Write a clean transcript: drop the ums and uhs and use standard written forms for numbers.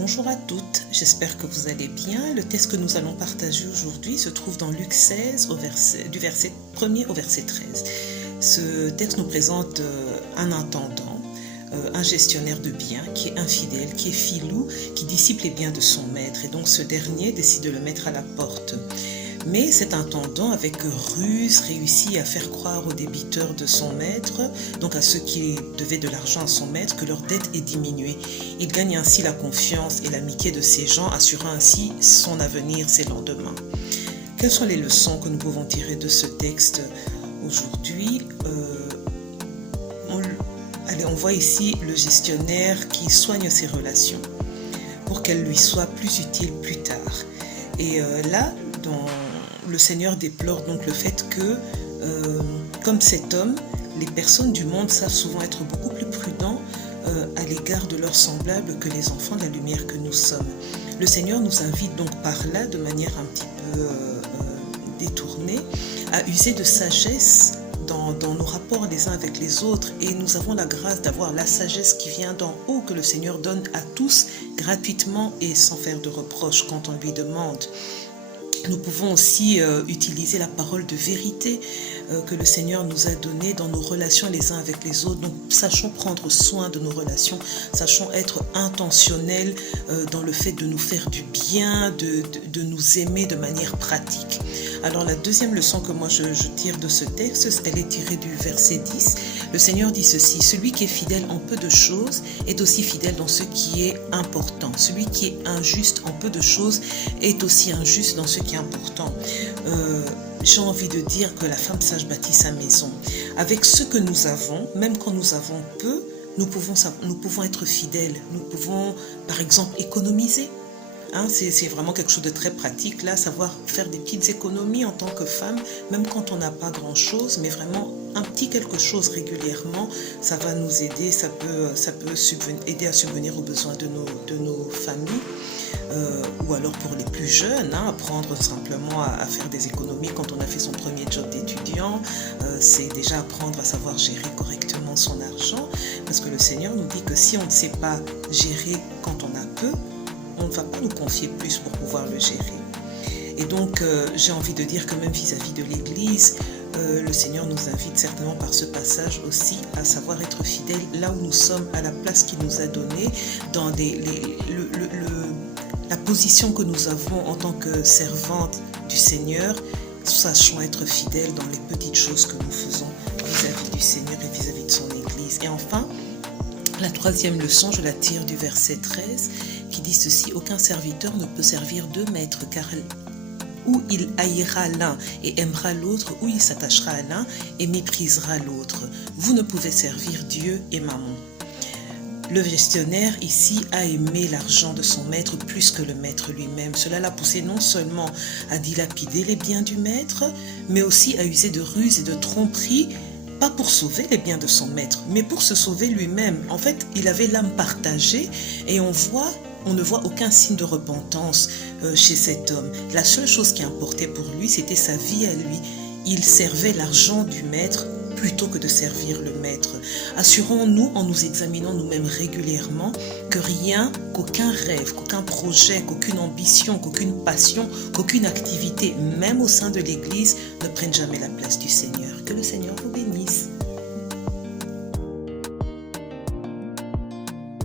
Bonjour à toutes, j'espère que vous allez bien. Le texte que nous allons partager aujourd'hui se trouve dans Luc 16, du verset 1er au verset 13. Ce texte nous présente un intendant, un gestionnaire de biens qui est infidèle, qui est filou, qui dissipe les biens de son maître. Et donc ce dernier décide de le mettre à la porte. Mais cet intendant, avec ruse, réussit à faire croire aux débiteurs de son maître, donc à ceux qui devaient de l'argent à son maître, que leur dette est diminuée. Il gagne ainsi la confiance et l'amitié de ces gens, assurant ainsi son avenir, ses lendemains. Quelles sont les leçons que nous pouvons tirer de ce texte aujourd'hui? On voit ici le gestionnaire qui soigne ses relations pour qu'elles lui soient plus utiles plus tard. Et là, le Seigneur déplore donc le fait que, comme cet homme, les personnes du monde savent souvent être beaucoup plus prudents à l'égard de leurs semblables que les enfants de la lumière que nous sommes. Le Seigneur nous invite donc par là, de manière un petit peu détournée, à user de sagesse dans nos rapports les uns avec les autres, et nous avons la grâce d'avoir la sagesse qui vient d'en haut, que le Seigneur donne à tous gratuitement et sans faire de reproches quand on lui demande. Nous pouvons aussi utiliser la parole de vérité que le Seigneur nous a donnée dans nos relations les uns avec les autres. Donc, sachons prendre soin de nos relations, sachons être intentionnels dans le fait de nous faire du bien, de nous aimer de manière pratique. Alors, la deuxième leçon que moi je tire de ce texte, elle est tirée du verset 10. Le Seigneur dit ceci: celui qui est fidèle en peu de choses est aussi fidèle dans ce qui est important. Celui qui est injuste en peu de choses est aussi injuste dans ce qui est important. J'ai envie de dire que la femme sage bâtit sa maison. Avec ce que nous avons, même quand nous avons peu, nous pouvons être fidèles. Nous pouvons, par exemple, économiser. C'est vraiment quelque chose de très pratique, là, savoir faire des petites économies en tant que femme, même quand on n'a pas grand-chose, mais vraiment un petit quelque chose régulièrement, ça va nous aider, ça peut aider à subvenir aux besoins de nos familles. Ou alors pour les plus jeunes, apprendre simplement à faire des économies quand on a fait son premier job d'étudiant, c'est déjà apprendre à savoir gérer correctement son argent, parce que le Seigneur nous dit que si on ne sait pas gérer quand on a peu, on ne va pas nous confier plus pour pouvoir le gérer. Et donc, j'ai envie de dire que même vis-à-vis de l'Église, le Seigneur nous invite certainement par ce passage aussi à savoir être fidèles là où nous sommes, à la place qu'il nous a donnée, dans la position que nous avons en tant que servantes du Seigneur. Sachons être fidèles dans les petites choses que nous faisons vis-à-vis du Seigneur et vis-à-vis de son Église. Et enfin, la troisième leçon, je la tire du verset 13, qui dit ceci: aucun serviteur ne peut servir deux maîtres, car ou il haïra l'un et aimera l'autre, ou il s'attachera à l'un et méprisera l'autre. Vous ne pouvez servir Dieu et Mammon. Le gestionnaire ici a aimé l'argent de son maître plus que le maître lui-même. Cela l'a poussé non seulement à dilapider les biens du maître, mais aussi à user de ruse et de tromperie, pas pour sauver les biens de son maître, mais pour se sauver lui-même. En fait, il avait l'âme partagée et on ne voit aucun signe de repentance chez cet homme. La seule chose qui importait pour lui, c'était sa vie à lui. Il servait l'argent du maître plutôt que de servir le maître. Assurons-nous, en nous examinant nous-mêmes régulièrement, que rien, qu'aucun rêve, qu'aucun projet, qu'aucune ambition, qu'aucune passion, qu'aucune activité, même au sein de l'Église, ne prenne jamais la place du Seigneur. Que le Seigneur vous bénisse.